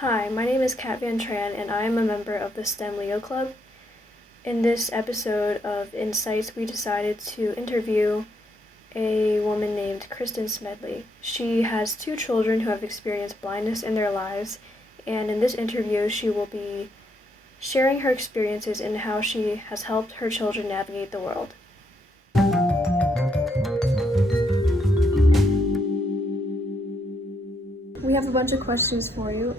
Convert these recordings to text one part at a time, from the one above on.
Hi, my name is Kat Van Tran, and I am a member of the STEM Leo Club. In this episode of InSights, we decided to interview a woman named Kristin Smedley. She has two children who have experienced blindness in their lives, and in this interview, she will be sharing her experiences and how she has helped her children navigate the world. We have a bunch of questions for you.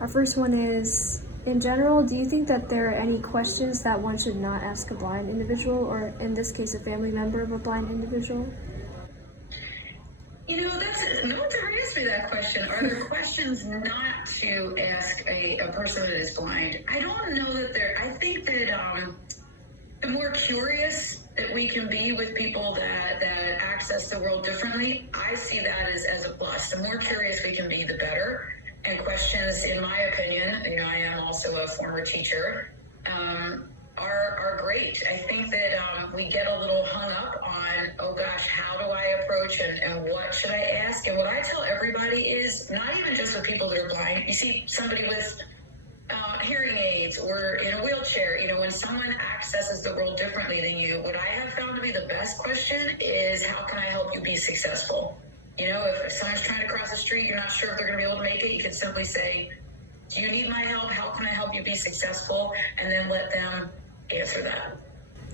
Our first one is, in general, do you think that there are any questions that one should not ask a blind individual, or in this case, a family member of a blind individual? No one's ever asked me that question. Are there questions not to ask a person that is blind? I don't know that I think that the more curious that we can be with people that access the world differently, I see that as a plus. The more curious we can be, the better. And questions, in my opinion, I am also a former teacher, are great. I think that we get a little hung up on, oh gosh, how do I approach and what should I ask? And what I tell everybody is, not even just with people that are blind, you see somebody with hearing aids or in a wheelchair, when someone accesses the world differently than you, what I have found to be the best question is, how can I help you be successful? If someone's trying to cross the street, you're not sure if they're going to be able to make it, you can simply say, do you need my help? How can I help you be successful? And then let them answer that.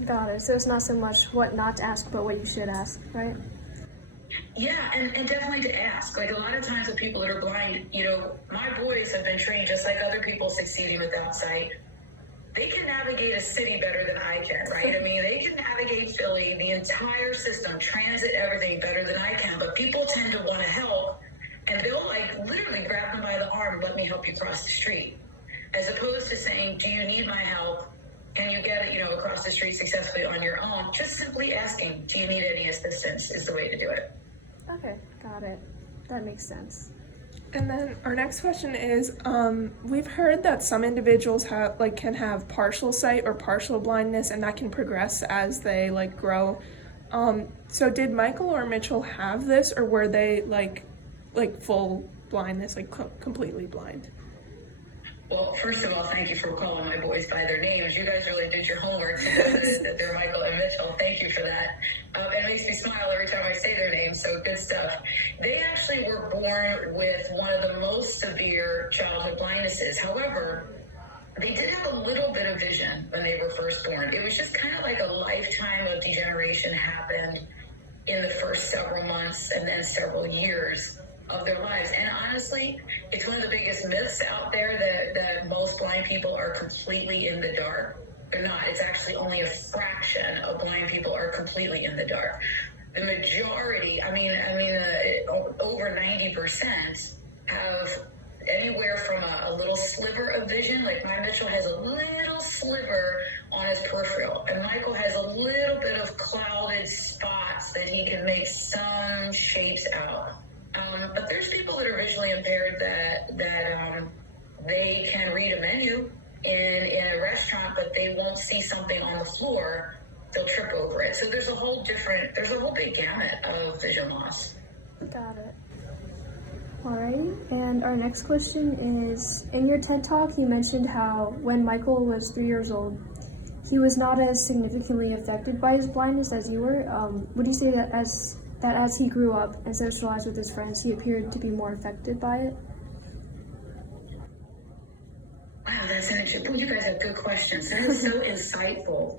Got it. So it's not so much what not to ask, but what you should ask, right? Yeah, and definitely to ask. Like, a lot of times with people that are blind, my boys have been trained just like other people succeeding without sight. They can navigate a city better than I can, right? I mean, they can navigate Philly, the entire system, transit, everything better than I can. But people tend to want to help, and they'll literally grab them by the arm, let me help you cross the street. As opposed to saying, do you need my help? Can you get it, across the street successfully on your own? Just simply asking, do you need any assistance, is the way to do it. Okay, got it. That makes sense. And then our next question is, we've heard that some individuals can have partial sight or partial blindness, and that can progress as they grow. So did Michael or Mitchell have this, or were they full blindness, completely blind? Well, first of all, thank you for calling my boys by their names. You guys really did your homework to know that they're Michael and Mitchell. Thank you for that. It makes me smile every time I say their names, so good stuff. They actually were born with one of the most severe childhood blindnesses. However, they did have a little bit of vision when they were first born. It was just kind of like a lifetime of degeneration happened in the first several months and then several years of their lives. And honestly, it's one of the biggest myths out there that most blind people are completely in the dark. They're not. It's actually only a fraction of blind people are completely in the dark. The majority, over 90% have anywhere from a little sliver of vision. Like, my Mitchell has a little sliver on his peripheral, and Michael has a little bit of clouded spots that he can make some shapes out. But there's people that are visually impaired that they can read a menu in a restaurant, but they won't see something on the floor. They'll trip over it. So there's a whole big gamut of vision loss. Got it. Alrighty, and our next question is, in your TED Talk, you mentioned how when Michael was 3 years old, he was not as significantly affected by his blindness as you were. Would you say that as he grew up and socialized with his friends, he appeared to be more affected by it? Wow, that's an interesting. Well, you guys have good questions. That is so insightful.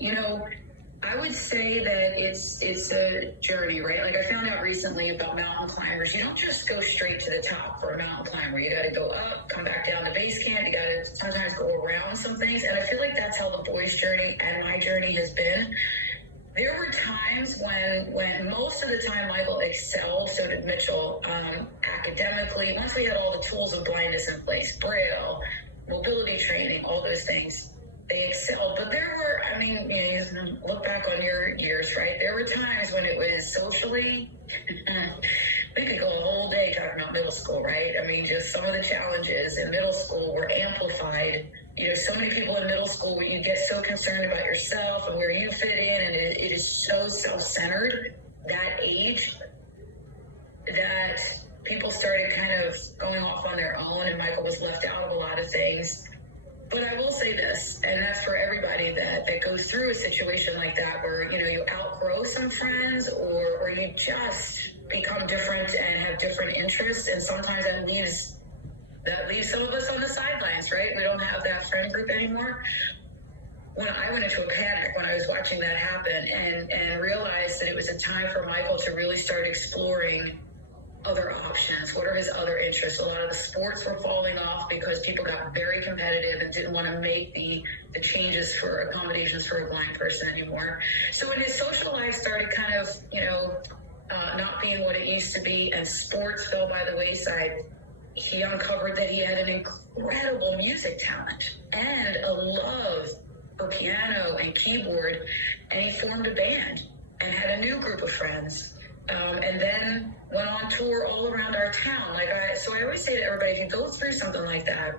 I would say that it's a journey, right? Like, I found out recently about mountain climbers. You don't just go straight to the top for a mountain climber. You got to go up, come back down to base camp. You got to sometimes go around some things. And I feel like that's how the boys' journey and my journey has been. There were times when most of the time Michael excelled, so did Mitchell, academically. Once we had all the tools of blindness in place, Braille, mobility training, all those things, they excelled. But there were, you look back on your years, right? There were times when it was socially, we could go a whole day talking about middle school, right? Just some of the challenges in middle school were amplified. So many people in middle school where you get so concerned about yourself and where you fit in, and it is so self-centered, that age, that people started kind of going off on their own, and Michael was left out of a lot of things. But I will say this, and that's for everybody that goes through a situation like that, where, you know, you outgrow some friends, or you just become different and have different interests, and sometimes that leaves some of us on the sidelines, right? We don't have that friend group anymore. When I went into a panic when I was watching that happen, and realized that it was a time for Michael to really start exploring other options. What are his other interests? A lot of the sports were falling off because people got very competitive and didn't want to make the changes for accommodations for a blind person anymore. So when his social life started kind of, you know, not being what it used to be, and sports fell by the wayside, he uncovered that he had an incredible music talent and a love for piano and keyboard, and he formed a band and had a new group of friends. And then went on tour all around our town. So I always say to everybody, if you go through something like that,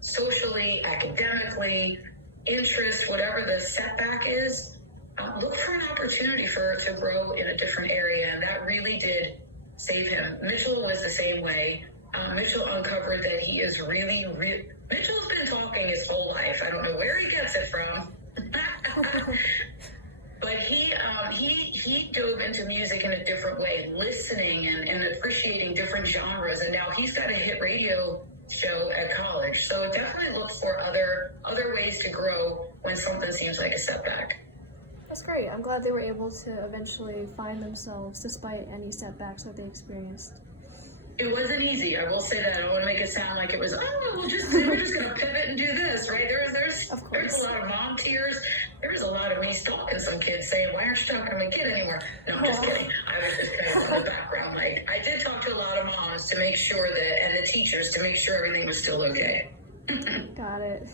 socially, academically, interest, whatever the setback is, look for an opportunity to grow in a different area. And that really did save him. Mitchell was the same way. Mitchell uncovered that he is Mitchell's been talking his whole life. I don't know where he gets it from. But he dove into music in a different way, listening and appreciating different genres. And now he's got a hit radio show at college. So definitely look for other ways to grow when something seems like a setback. That's great. I'm glad they were able to eventually find themselves despite any setbacks that they experienced. It wasn't easy. I will say that. I don't want to make it sound like it was, we're just going to pivot and do this, right? There's a lot of mom tears. There was a lot of me stalking some kids saying, why aren't you talking to my kid anymore? No, I'm just kidding. I was just kind of in the background. Like, I did talk to a lot of moms to make sure and the teachers to make sure everything was still okay. Got it.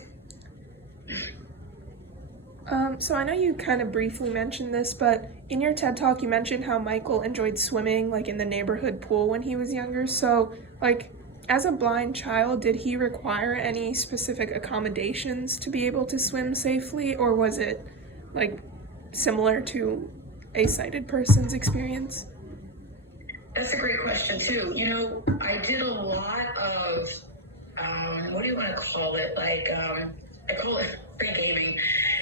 So I know you kind of briefly mentioned this, but in your TED Talk, you mentioned how Michael enjoyed swimming, like, in the neighborhood pool when he was younger. So, like, as a blind child, did he require any specific accommodations to be able to swim safely, or was it, like, similar to a sighted person's experience? That's a great question, too. You know, I did a lot of, what do you want to call it? Like, I call it free gaming.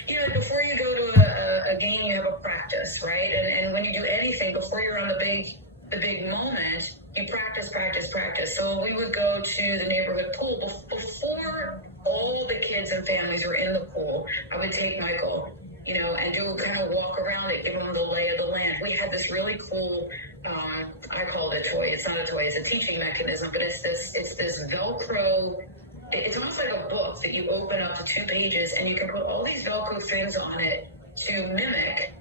You know, before you go to a game, you have a practice, right? And when you do anything, before you're on the big moment, you practice. So we would go to the neighborhood pool. Before all the kids and families were in the pool, I would take Michael, you know, and do a kind of walk around it, give him the lay of the land. We had this really cool, I call it a toy. It's not a toy, it's a teaching mechanism, but it's this Velcro. It's almost like a book that you open up to 2 pages, and you can put all these Velcro things on it to mimic,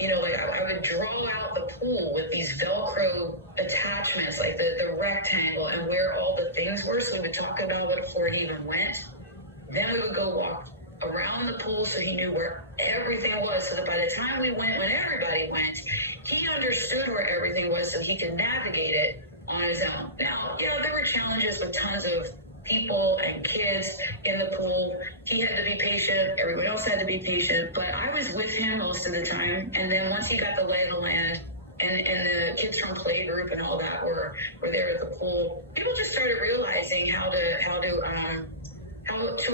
you know, like I would draw out the pool with these Velcro attachments, like the rectangle, and where all the things were. So we would talk about it before he even went. Then we would go walk around the pool so he knew where everything was, so that by the time we went, when everybody went, he understood where everything was so he could navigate it on his own. Now, you know, there were challenges with tons of people and kids in the pool. He had to be patient. Everyone else had to be patient. But I was with him most of the time. And then once he got the lay of the land, and the kids from playgroup and all that were there at the pool, people just started realizing how to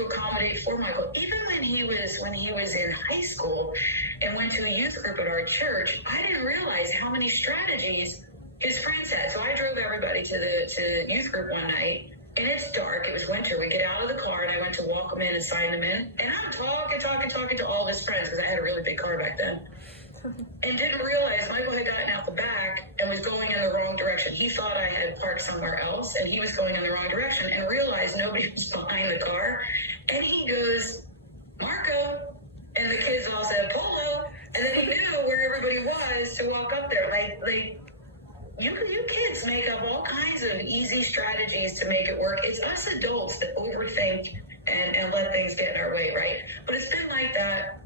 accommodate for Michael. Even when he was in high school and went to a youth group at our church, I didn't realize how many strategies his friends had. So I drove everybody to the youth group one night. And it's dark, it was winter. We get out of the car and I went to walk them in and sign them in. And I'm talking to all of his friends, because I had a really big car back then. And didn't realize Michael had gotten out the back and was going in the wrong direction. He thought I had parked somewhere else, and he was going in the wrong direction, and realized nobody was behind the car. And he goes, Marco. And the kids all said, Polo. And then he knew where everybody was to walk up there. Like, you kids make up all kinds of easy strategies to make it work. It's us adults that overthink and let things get in our way, right? But it's been like that,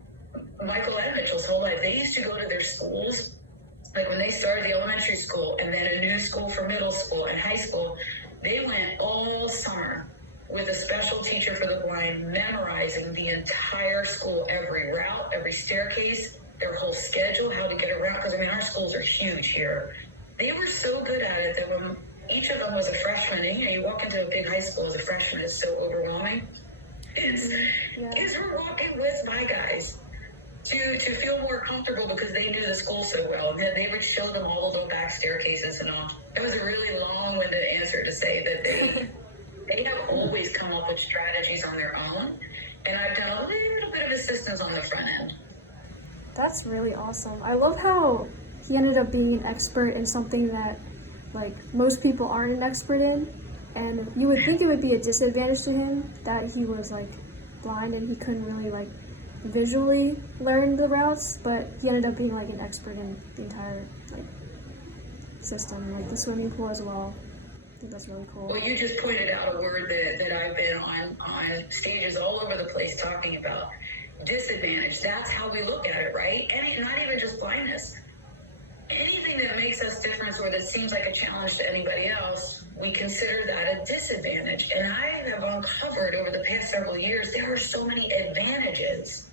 Michael and Mitchell's whole life. They used to go to their schools, like when they started the elementary school and then a new school for middle school and high school, they went all summer with a special teacher for the blind, memorizing the entire school, every route, every staircase, their whole schedule, how to get around. Because, I mean, our schools are huge here. they were so good at it that when each of them was a freshman, and you walk into a big high school as a freshman, it's so overwhelming. Kids were walking with my guys to feel more comfortable because they knew the school so well. And they would show them all the little back staircases and all. It was a really long-winded answer to say that they have always come up with strategies on their own, and I've done a little bit of assistance on the front end. That's really awesome. I love how he ended up being an expert in something that, like, most people aren't an expert in, and you would think it would be a disadvantage to him that he was, like, blind and he couldn't really, like, visually learn the routes, but he ended up being, like, an expert in the entire, like, system, like the swimming pool as well. I think that's really cool. Well, you just pointed out a word that I've been on stages all over the place talking about. Disadvantage. That's how we look at it, right? And not even just blindness. Anything that makes us different or that seems like a challenge to anybody else, we consider that a disadvantage. And I have uncovered over the past several years, there are so many advantages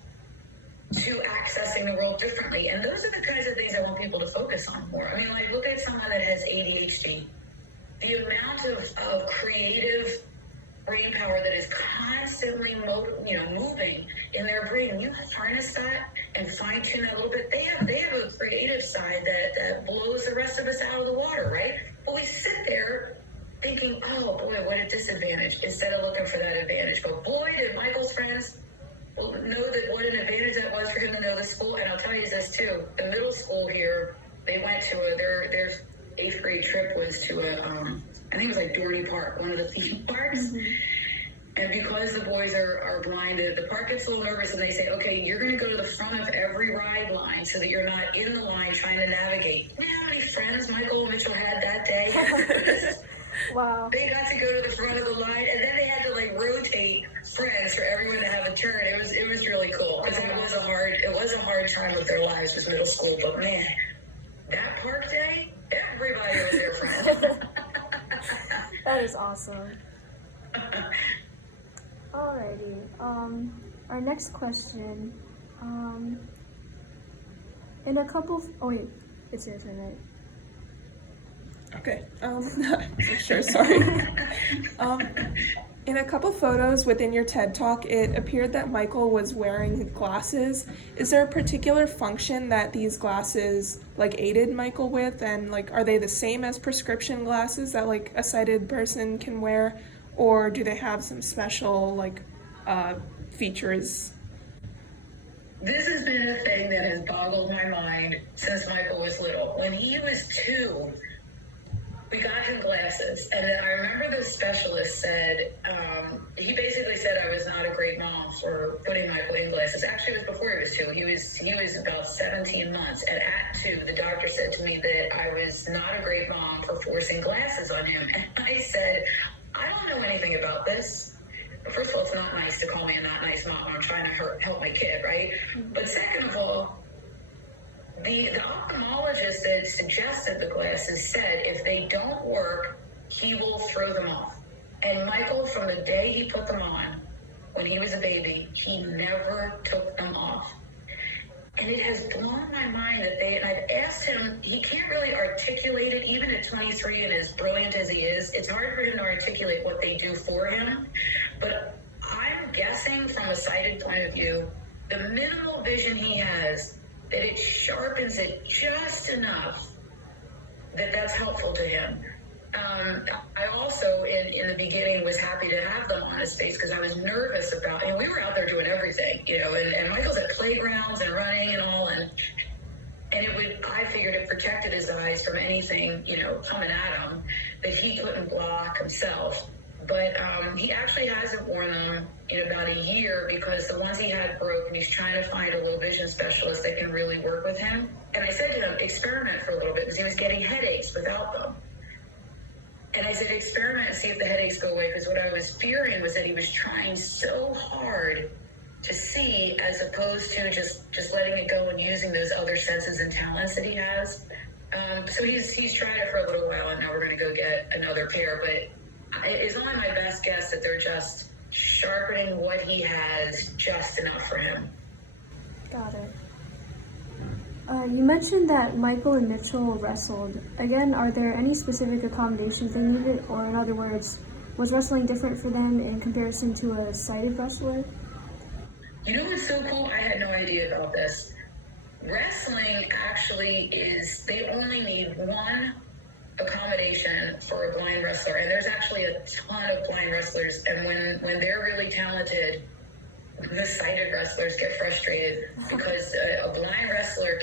to accessing the world differently. And those are the kinds of things I want people to focus on more. I mean, like, look at someone that has ADHD. The amount of creative brain power that is constantly moving in their brain. You harness that and fine tune that a little bit. They have a creative side that blows the rest of us out of the water, right? But we sit there thinking, oh boy, what a disadvantage, instead of looking for that advantage. But boy, did Michael's friends know that what an advantage that was for him to know the school. And I'll tell you this too, the middle school here, they went to their 8th grade trip was to I think it was like Dorney Park, one of the theme parks. Mm-hmm. And because the boys are blind, the park gets a little nervous and they say, okay, you're going to go to the front of every ride line so that you're not in the line trying to navigate. You know how many friends Michael and Mitchell had that day? Wow. They got to go to the front of the line, and then they had to like rotate friends for everyone to have a turn. It was really cool because it was a hard time of their lives with middle school. But man, that park day, everybody was their friend. That is awesome. Alrighty. Our next question. In a couple. Oh wait, it's your turn, right? Okay. Sure. Sorry. In a couple photos within your TED Talk, it appeared that Michael was wearing glasses. Is there a particular function that these glasses like aided Michael with, and like are they the same as prescription glasses that like a sighted person can wear, or do they have some special like features? This has been a thing that has boggled my mind since Michael was little. When he was 2, we got him glasses, and then I remember the specialist said, he basically said I was not a great mom for putting Michael in glasses. Actually, it was before he was 2. He was about 17 months, and at 2, the doctor said to me that I was not a great mom for forcing glasses on him. And I said, I don't know anything about this. First of all, it's not nice to call me a not nice mom. I'm trying to help my kid, right? But second of all, the ophthalmologist that suggested the glasses said if they don't work, he will throw them off. And Michael, from the day he put them on, when he was a baby, he never took them off. And it has blown my mind that and I've asked him, he can't really articulate it, even at 23 and as brilliant as he is. It's hard for him to articulate what they do for him. But I'm guessing from a sighted point of view, the minimal vision he has, that it sharpens it just enough that that's helpful to him. I also, in the beginning, was happy to have them on his face because I was nervous about, we were out there doing everything, and Michael's at playgrounds and running and all, and I figured it protected his eyes from anything, coming at him that he couldn't block himself. But he actually hasn't worn them in about a year because the ones he had broke, and he's trying to find a low vision specialist that can really work with him. And I said to him, experiment for a little bit because he was getting headaches without them. And I said, experiment and see if the headaches go away, because what I was fearing was that he was trying so hard to see as opposed to just letting it go and using those other senses and talents that he has. So he's tried it for a little while, and now we're going to go get another pair. But it's only my best guess that they're just sharpening what he has just enough for him. Got it. You mentioned that Michael and Mitchell wrestled. Again, are there any specific accommodations they needed, or in other words, was wrestling different for them in comparison to a sighted wrestler? You know what's so cool? I had no idea about this. Wrestling actually is, they only need one accommodation for a blind wrestler, and there's actually a ton of blind wrestlers, and when they're really talented, the sighted wrestlers get frustrated because a blind wrestler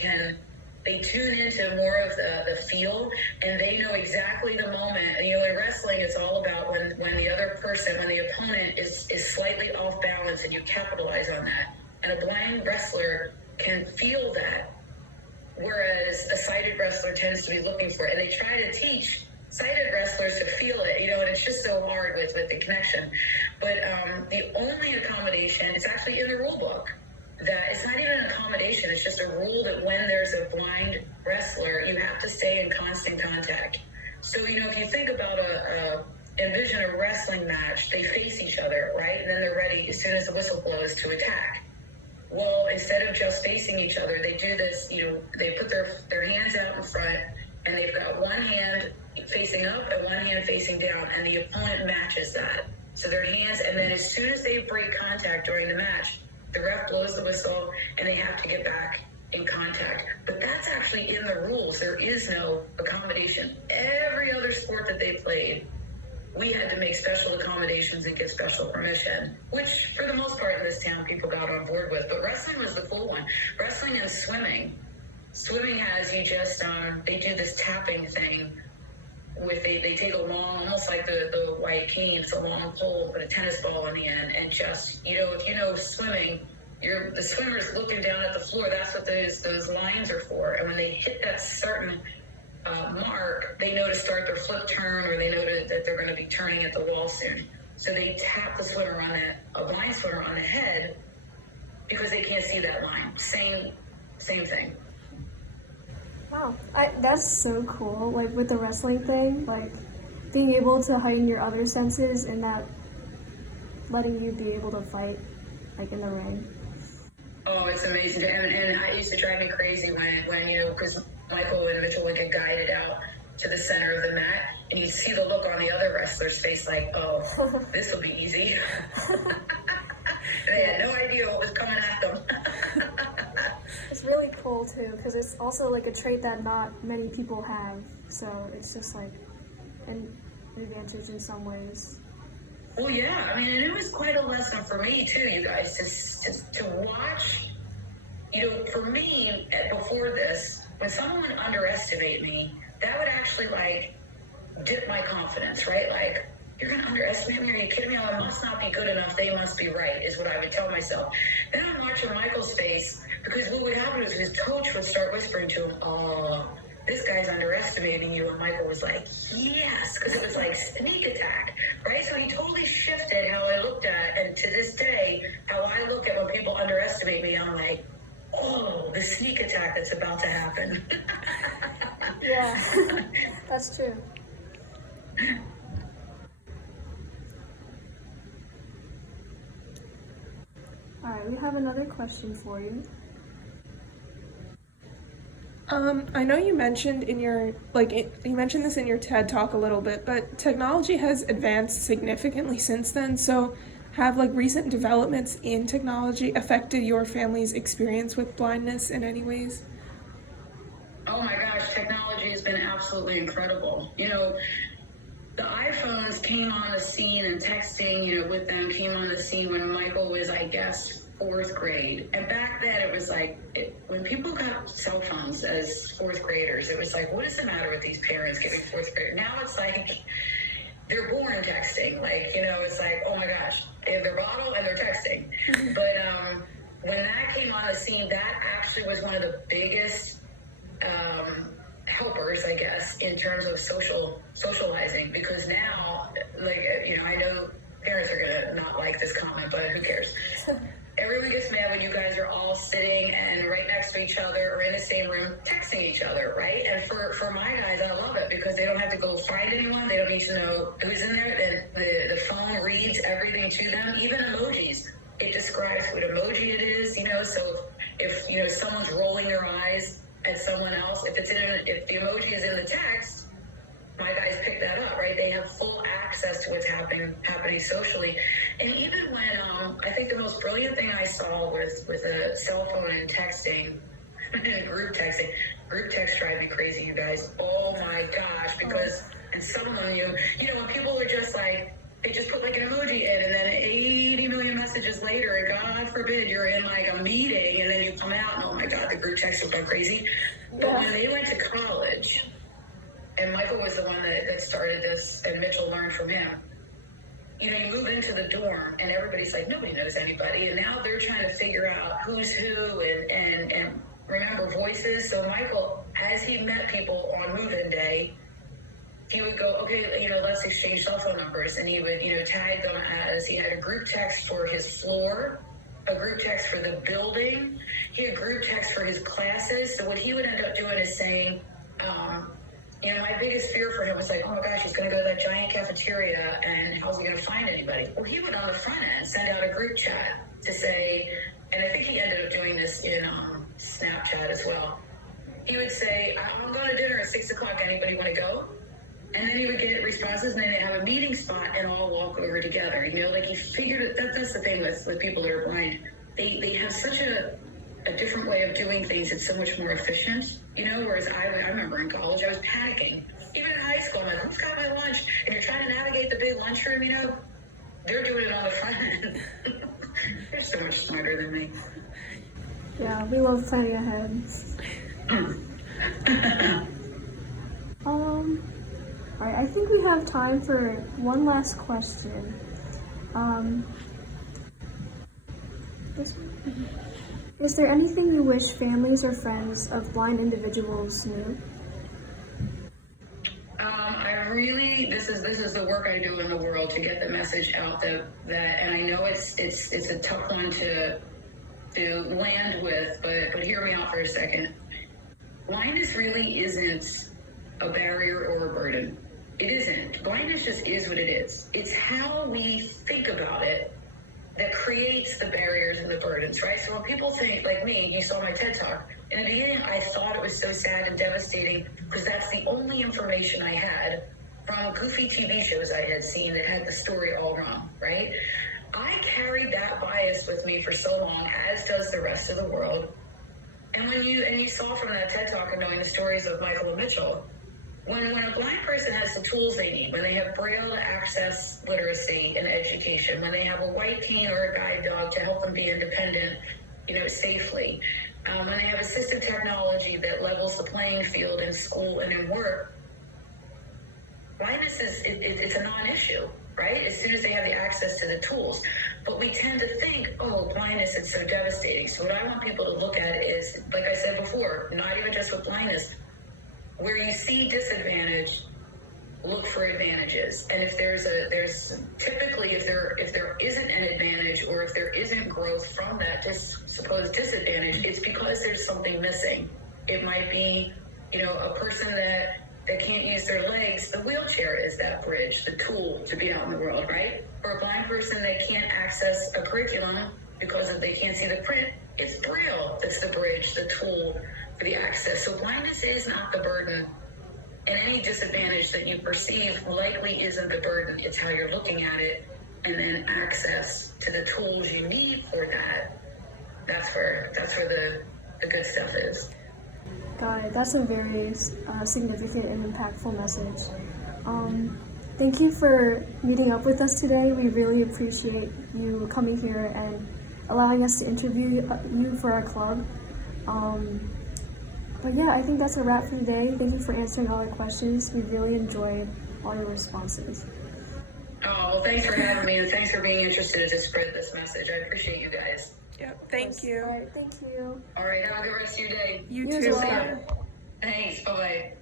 they tune into more of the feel, and they know exactly the moment. You know, in wrestling, it's all about when the other person, when the opponent is slightly off balance, and you capitalize on that. And a blind wrestler can feel that, whereas a sighted wrestler tends to be looking for it. And they try to teach sighted wrestlers to feel it, you know, and it's just so hard with the connection. But the only accommodation, it's actually in the rule book, that it's not even an accommodation, it's just a rule that when there's a blind wrestler, you have to stay in constant contact. So, you know, if you think about envision a wrestling match, they face each other, right? And then they're ready as soon as the whistle blows to attack. Well, instead of just facing each other, they do this, you know, they put their hands out in front, and they've got one hand facing up and one hand facing down, and the opponent matches that. So their hands, and then as soon as they break contact during the match, the ref blows the whistle, and they have to get back in contact. But that's actually in the rules. There is no accommodation. Every other sport that they played, we had to make special accommodations and get special permission, which for the most part in this town people got on board with. But wrestling was the cool one. Wrestling and swimming. Swimming has you just, they do this tapping thing with, they take a long, almost like the white cane, it's a long pole with a tennis ball in the end, and just, you know, if you know swimming, the swimmer's looking down at the floor. That's what those lines are for. And when they hit that certain mark, they know to start their flip turn, or they know that they're going to be turning at the wall soon. So they tap the swimmer on a blind swimmer on the head, because they can't see that line. Same thing. Wow, that's so cool. Like with the wrestling thing, like being able to heighten your other senses and that letting you be able to fight, like in the ring. Oh, it's amazing. And it used to drive me crazy when you know, because Michael and Mitchell would get guided out to the center of the mat, and you'd see the look on the other wrestler's face like, oh, this will be easy. They had no idea what was coming at them. It's really cool too, because it's also like a trait that not many people have, so it's just like an advantage in some ways. Well, yeah, I mean, and it was quite a lesson for me too, you guys, to watch. You know, for me, before this, when someone would underestimate me, that would actually like dip my confidence, right? Like, you're gonna underestimate me? Are you kidding me? I must not be good enough. They must be right, is what I would tell myself. Then I'm watching Michael's face, because what would happen is his coach would start whispering to him, oh, this guy's underestimating you. And Michael was like, yes, because it was like sneak attack, right? So he totally shifted how I looked at, and to this day, how I look at when people underestimate me, I'm like, oh, the sneak attack that's about to happen. Yeah, that's true. All right, we have another question for you. I know you mentioned you mentioned this in your TED Talk a little bit, but technology has advanced significantly since then. So, have recent developments in technology affected your family's experience with blindness in any ways? Oh my gosh, technology has been absolutely incredible. You know, the iPhones came on the scene, and texting, you know, with them came on the scene when Michael was, I guess, 4th grade. And back then it was like, when people got cell phones as 4th graders, it was like, what is the matter with these parents giving 4th grade? Now it's like, they're born texting. Like, you know, it's like, oh my gosh, they have their bottle and they're texting. Mm-hmm. But when that came on the scene, that actually was one of the biggest helpers, I guess, in terms of socializing, because now, like, you know, I know parents are gonna not like this comment, but who cares? Everyone gets mad when you guys are all sitting and right next to each other or in the same room texting each other, right? And for my guys, I love it, because they don't have to go find anyone. They don't need to know who's in there. The phone reads everything to them, even emojis. It describes what emoji it is, you know, so if you know, someone's rolling their eyes, at someone else. If the emoji is in the text, my guys pick that up, right? They have full access to what's happening socially. And even when, I think the most brilliant thing I saw with a cell phone and texting, group text drive me crazy, you guys. Oh my gosh, because, and some of them, when people are just like, they just put like an emoji in, and then 80 million messages later, and God forbid you're in like a meeting, and then you come out, and oh my God, the group texts are going crazy. But when they went to college, and Michael was the one that started this, and Mitchell learned from him. You move into the dorm, and everybody's like, nobody knows anybody, and now they're trying to figure out who's who and remember voices. So Michael, as he met people on move-in day, he would go, okay, let's exchange cell phone numbers, and he would, tag them as he had a group text for his floor, a group text for the building, he had group text for his classes. So what he would end up doing is saying, my biggest fear for him was like, oh my gosh, he's going to go to that giant cafeteria, and how's he going to find anybody? Well, he would on the front end send out a group chat to say, and I think he ended up doing this in Snapchat as well. He would say, I'm going to dinner at 6 o'clock. Anybody want to go? And then he would get responses, and then they'd have a meeting spot and all walk over together. Like he figured it. That's the thing with people that are blind. They have such a different way of doing things. It's so much more efficient, whereas I remember in college, I was panicking. Even in high school, I'm like, who's got my lunch? And you're trying to navigate the big lunchroom, they're doing it on the front end. They're so much smarter than me. Yeah, we love planning ahead. Alright, I think we have time for one last question. Is there anything you wish families or friends of blind individuals knew? This is the work I do in the world to get the message out that and I know it's a tough one to land with, but hear me out for a second. Blindness really isn't a barrier or a burden. It isn't. Blindness just is what it is. It's how we think about it that creates the barriers and the burdens, right? So when people think, like me, you saw my TED Talk. In the beginning, I thought it was so sad and devastating because that's the only information I had from goofy TV shows I had seen that had the story all wrong, right? I carried that bias with me for so long, as does the rest of the world. And you saw from that TED Talk and knowing the stories of Michael and Mitchell, when a blind person has the tools they need, when they have Braille to access literacy and education, when they have a white cane or a guide dog to help them be independent, safely, when they have assistive technology that levels the playing field in school and in work, blindness it's a non-issue, right? As soon as they have the access to the tools. But we tend to think, blindness is so devastating. So what I want people to look at is, like I said before, not even just with blindness, where you see disadvantage, look for advantages. And if typically if there isn't an advantage, or if there isn't growth from that supposed disadvantage, it's because there's something missing. It might be, a person that can't use their legs, the wheelchair is that bridge, the tool to be out in the world, right? Or a blind person that can't access a curriculum because they can't see the print, it's Braille that's the bridge, the tool for the access. So blindness is not the burden, and any disadvantage that you perceive likely isn't the burden. It's how you're looking at it, and then access to the tools you need for that. That's where the good stuff is. Got it. That's a very significant and impactful message. Thank you for meeting up with us today. We really appreciate you coming here and allowing us to interview you for our club. But yeah, I think that's a wrap for today. Thank you for answering all our questions. We really enjoyed all your responses. Oh, well, thanks for having me, and thanks for being interested to spread this message. I appreciate you guys. Yep, thank you. All right, thank you. All right, have a good rest of your day. You You too. as well. Thanks, bye-bye.